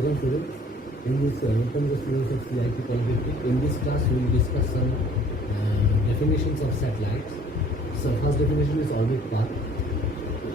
Welcome students. In this welcome the students of CIP Polytechnic. In this class we will discuss some definitions of satellites. So first definition is orbit path.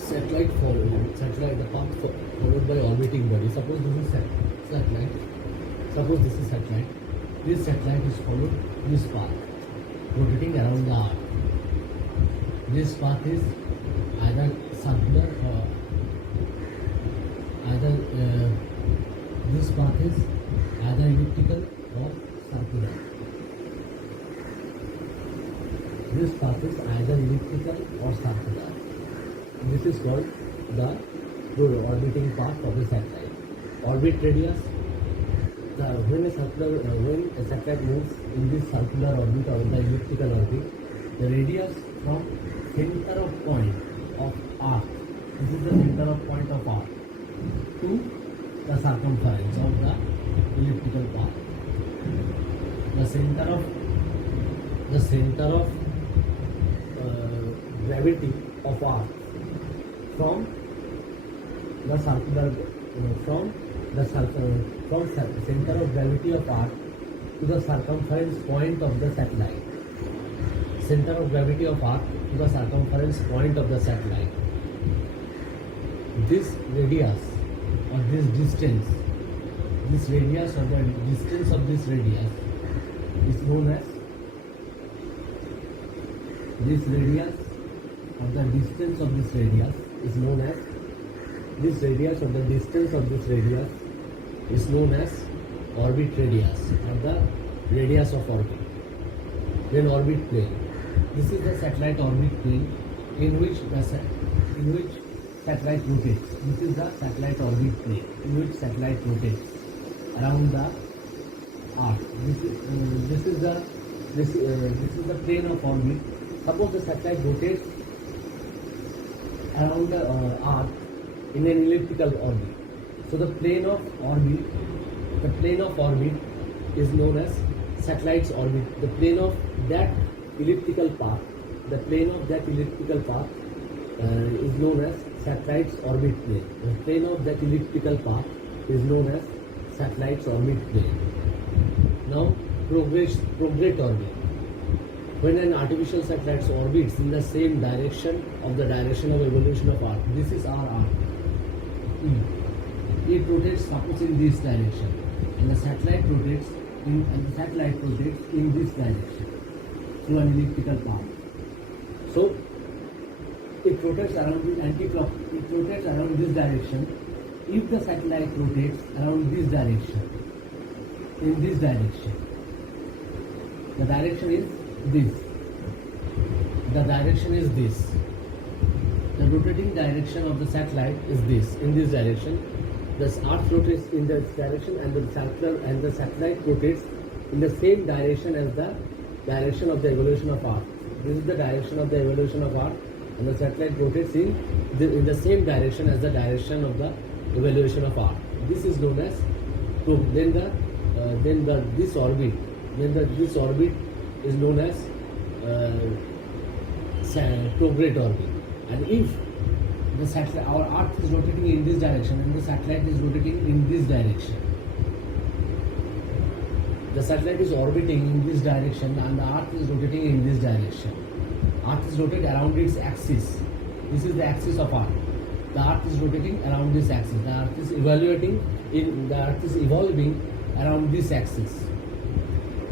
Satellite the path followed by orbiting body. Suppose this is satellite. Suppose this is satellite. This satellite is followed this path rotating around the earth. This path is either circular or this path is either elliptical or circular. This path is either elliptical or circular. This is called the orbiting path of the satellite. Orbit radius. When a satellite moves in this circular orbit or the elliptical orbit, the radius from center of point of Earth. This is the center of point of Earth to the circumference of the elliptical path. The center of gravity of Earth from the circular from center of gravity of Earth to the circumference point of the satellite. Center of gravity of Earth to the circumference point of the satellite. This radius or this distance, this radius or the distance of this radius is known as this radius or the distance of this radius is known as this radius or the distance of this radius is known as orbit radius or the radius of orbit. Then orbit plane. This is the satellite orbit plane in which satellite rotates. This is the satellite orbit plane in which satellite rotates around the Earth. This is the plane of orbit. Suppose the satellite rotates around the Earth in an elliptical orbit. So the plane of orbit is known as satellite's orbit. The plane of that elliptical path, is known as satellite's orbit plane. The plane of that elliptical path is known as satellite's orbit plane. Now, prograde orbit. When an artificial satellite orbits in the same direction of the direction of evolution of Earth, this is our Earth. It rotates, suppose, in this direction, and the satellite rotates in this direction through an elliptical path. So it rotates around the anti-clock. It rotates around this direction. If the satellite rotates around this direction, in this direction, the direction is this. The direction is this. The rotating direction of the satellite is this. In this direction, the Earth rotates in this direction, and the satellite rotates in the same direction as the direction of the evolution of Earth. This is the direction of the evolution of Earth, and the satellite rotates in the same direction as the direction of the evolution of Earth. This is known as this orbit is known as prograde orbit. And if the satellite, our Earth is rotating in this direction and the satellite is rotating in this direction, the satellite is orbiting in this direction and the Earth is rotating in this direction. Earth is rotating around its axis. This is the axis of Earth. The Earth is rotating around this axis. The Earth is evolving around this axis.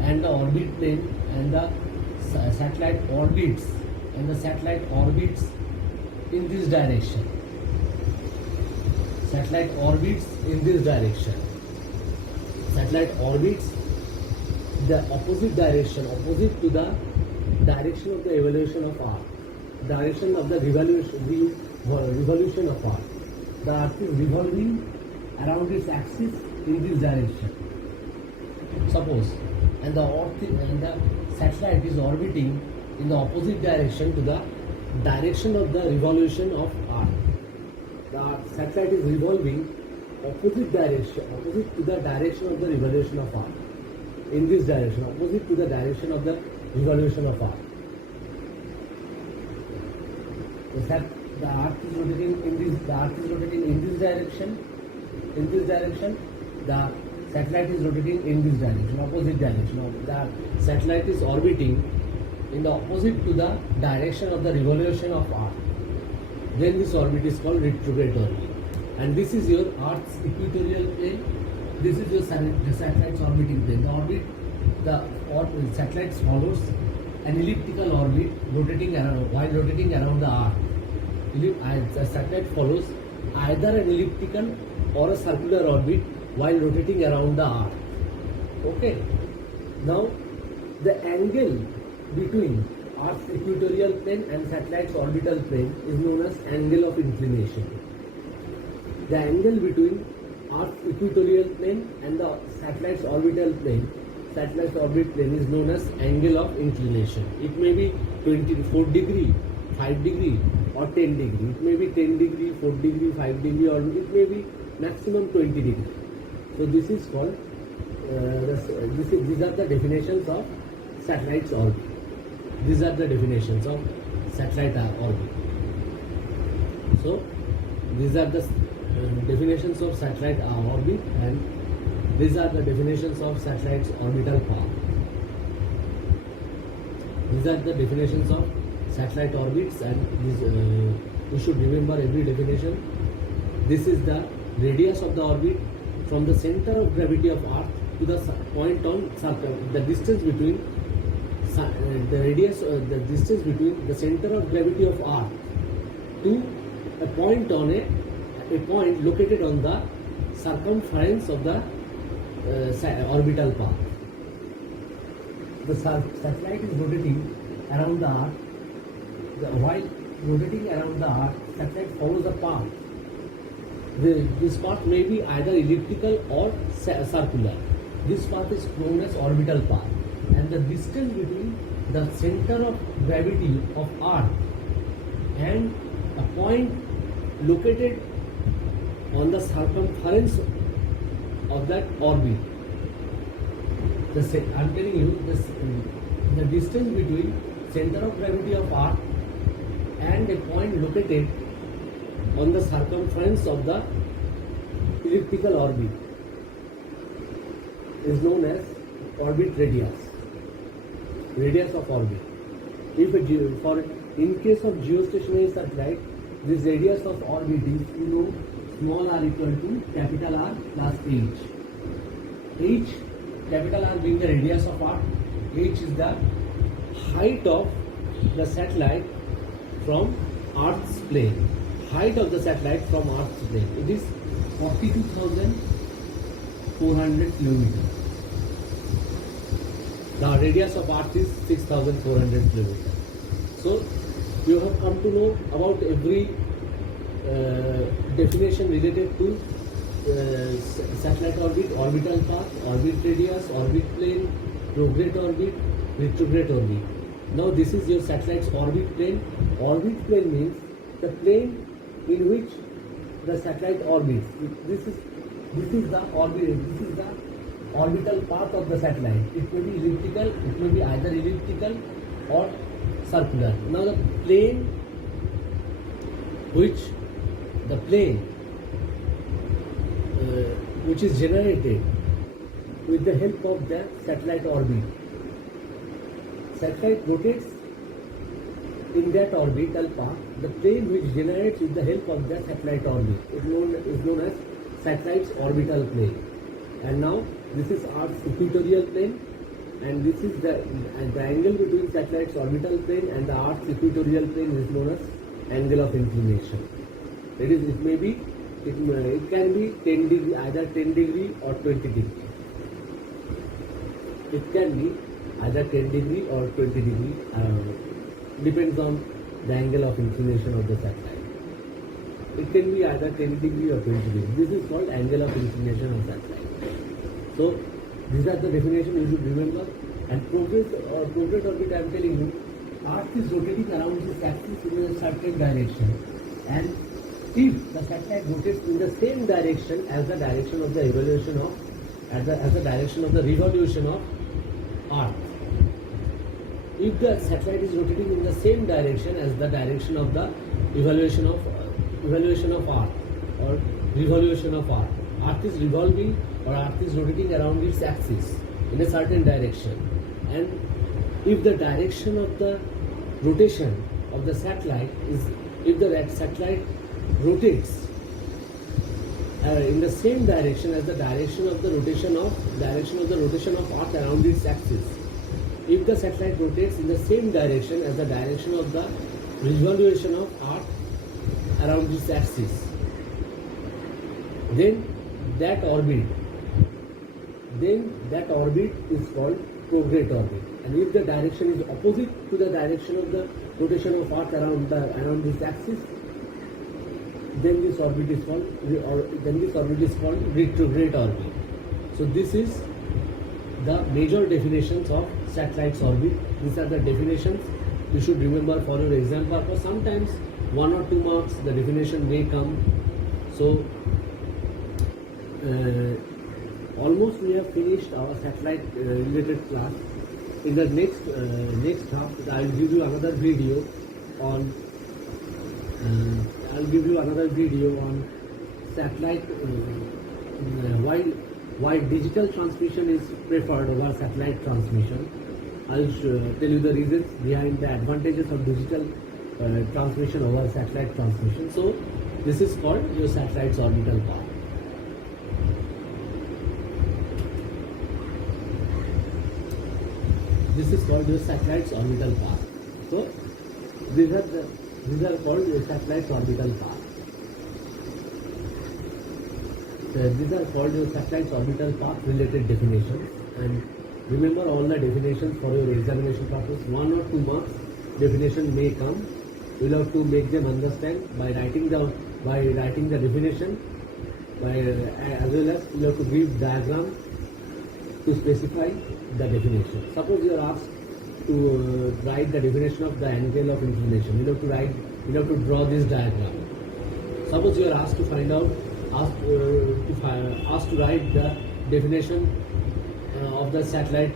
And the orbit plane and the satellite orbits in this direction. Satellite orbits in this direction. Satellite orbits the opposite direction, opposite to the direction of the evolution of Earth, direction of the revolution of Earth. The Earth is revolving around its axis in this direction. Suppose, and the satellite is orbiting in the opposite direction to the direction of the revolution of Earth. The satellite is revolving opposite to the direction of the revolution of Earth. In this direction, opposite to the direction of the revolution of Earth. The Earth is rotating in this direction, the satellite is rotating in this direction, opposite direction. The satellite is orbiting in the opposite to the direction of the revolution of Earth. Then this orbit is called retrograde orbit. And this is your Earth's equatorial plane. This is your satellite's orbiting plane. The satellite follows an elliptical orbit rotating around while rotating around the Earth. The satellite follows either an elliptical or a circular orbit while rotating around the Earth. Okay. Now, the angle between Earth's equatorial plane and satellite's orbital plane is known as angle of inclination. The angle between Earth's equatorial plane and the satellite's orbital plane, satellite's orbit plane, is known as angle of inclination. It may be 24 degree, 5 degree or 10 degree. It may be 10 degree, 4 degree, 5 degree, or it may be maximum 20 degree. So this is called, these are the definitions of satellite's orbit. These are the definitions of satellite orbit. So these are the definitions of satellite orbit, and these are the definitions of satellite's orbital path. These are the definitions of satellite orbits, and this, you should remember every definition. This is the radius of the orbit from the center of gravity of Earth to the point on circle. The distance between the distance between the center of gravity of Earth to a point on a point located on the circumference of the orbital path. The satellite is rotating around the Earth. While rotating around the Earth, satellite follows a path. This path may be either elliptical or circular. This path is known as orbital path, and the distance between the center of gravity of Earth and a point located on the circumference of that orbit. I'm telling you, the distance between center of gravity of Earth and a point located on the circumference of the elliptical orbit is known as orbit radius. Radius of orbit. In case of geostationary satellite, this radius of orbit is, small r equal to capital R plus h. H, capital R being the radius of Earth, h is the height of the satellite from Earth's plane. Height of the satellite from Earth's plane. It is 42,400 kilometers. The radius of Earth is 6,400 kilometers. So you have come to know about every definition related to satellite orbit, orbital path, orbit radius, orbit plane, prograde orbit, retrograde orbit. Now this is your satellite's orbit plane. Orbit plane means the plane in which the satellite orbits. This is the orbit. This is the orbital path of the satellite. It may be elliptical. It may be either elliptical or circular. Now the plane which is generated with the help of the satellite orbit. Satellite rotates in that orbital path. The plane which generates with the help of the satellite orbit is known as satellite's orbital plane. And now this is Earth's equatorial plane, and this is the angle between satellite's orbital plane and the Earth's equatorial plane is known as angle of inclination. That is, it can be 10 degree, either 10 degree or 20 degree. It can be either 10 degree or 20 degree, depends on the angle of inclination of the satellite. It can be either 10 degree or 20 degree. This is called angle of inclination of satellite. So these are the definition you should remember. And prograde orbit, I am telling you, Earth is rotating around this axis in a certain direction, and if the satellite rotates in the same direction as the direction of the revolution of Earth, if the satellite is rotating in the same direction as the direction of the evolution of Earth or revolution of Earth, Earth is revolving or Earth is rotating around its axis in a certain direction, and if the direction of the rotation of the satellite is, if the satellite rotates in the same direction as the direction of the rotation of Earth around its axis, if the satellite rotates in the same direction as the direction of the revolution of Earth around its axis, then that orbit is called prograde orbit. And if the direction is opposite to the direction of the rotation of Earth around this axis, then this orbit is called retrograde orbit. So this is the major definitions of satellite's orbit. These are the definitions you should remember for your exam purpose. Sometimes 1 or 2 marks the definition may come. So almost we have finished our satellite related class. In the next half, I will give you another video on satellite, why digital transmission is preferred over satellite transmission. I'll tell you the reasons behind the advantages of digital transmission over satellite transmission. So this is called your satellite's orbital path. This is called your satellite's orbital path. So these are called your satellite's orbital path. These are called your satellite's orbital path related definitions. And remember all the definitions for your examination purpose. 1 or 2 marks definition may come. You will have to make them understand by writing the definition, as well as you have to give diagram to specify the definition. Suppose you are asked to write the definition of the angle of inclination. You have to draw this diagram. Suppose you are asked to find out, asked to write the definition of the satellite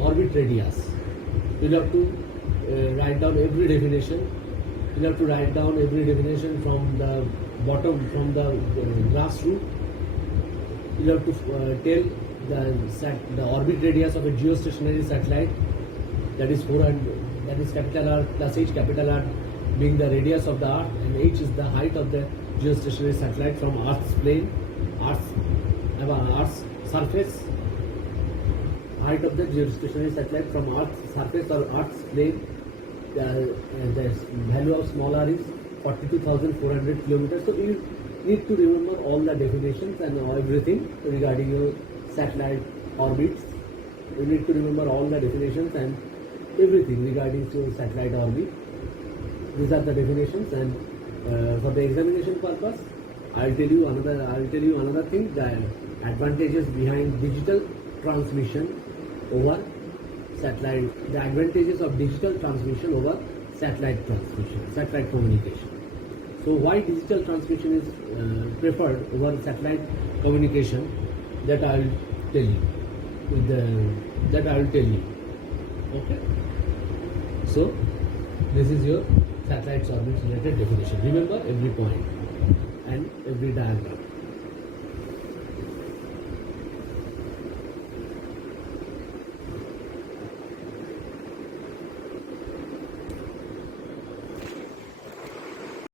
orbit radius. You have to write down every definition. You have to write down every definition from the bottom, from the grassroots. You have to tell the orbit radius of a geostationary satellite, that is 400, that is capital R plus H, capital R being the radius of the Earth, and H is the height of the geostationary satellite from Earth's plane, Earth's surface, height of the geostationary satellite from Earth's surface or Earth's plane. The value of small r is 42,400 kilometers. So you need to remember all the definitions and everything regarding your satellite orbits. You need to remember all the definitions and everything regarding your satellite orbit. These are the definitions, and for the examination purpose, I will tell you another thing: the advantages behind digital transmission over satellite. The advantages of digital transmission over satellite transmission, satellite communication. So why digital transmission is preferred over satellite communication? That I will tell you. Okay. So this is your satellite's orbit related definition. Remember every point and every diagram.